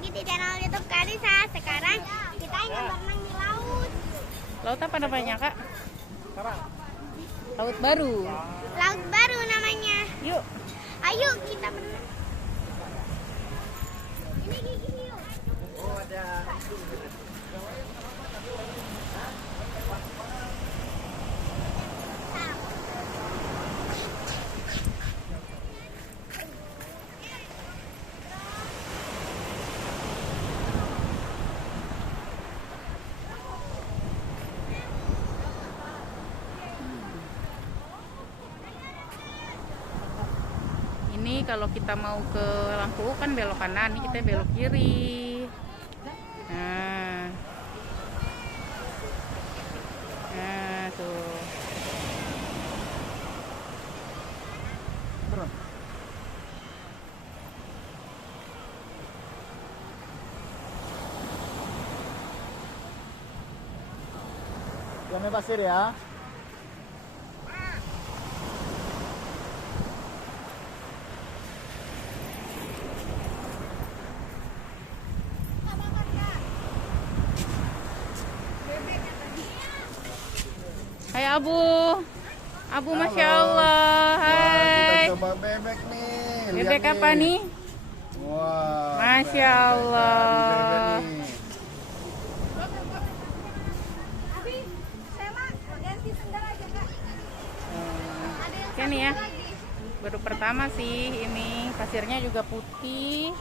lagi di channel YouTube Karisa. Sekarang kita ingin berenang di laut. Laut apa namanya, Kak? Laut baru. Laut baru namanya. Yuk. Ayo kita berenang. Ini gigi yuk. Oh, ada. Ini kalau kita mau ke Lampu kan belok kanan, ini kita belok kiri. Nah tuh. Jangan pasir ya. Hai Abu. Abu, Masya Allah. Hai. Kita coba bebek nih. Bebek apa nih? Wah. Masya Allah. Oke nih ya. Baru pertama sih ini, pasirnya juga putih.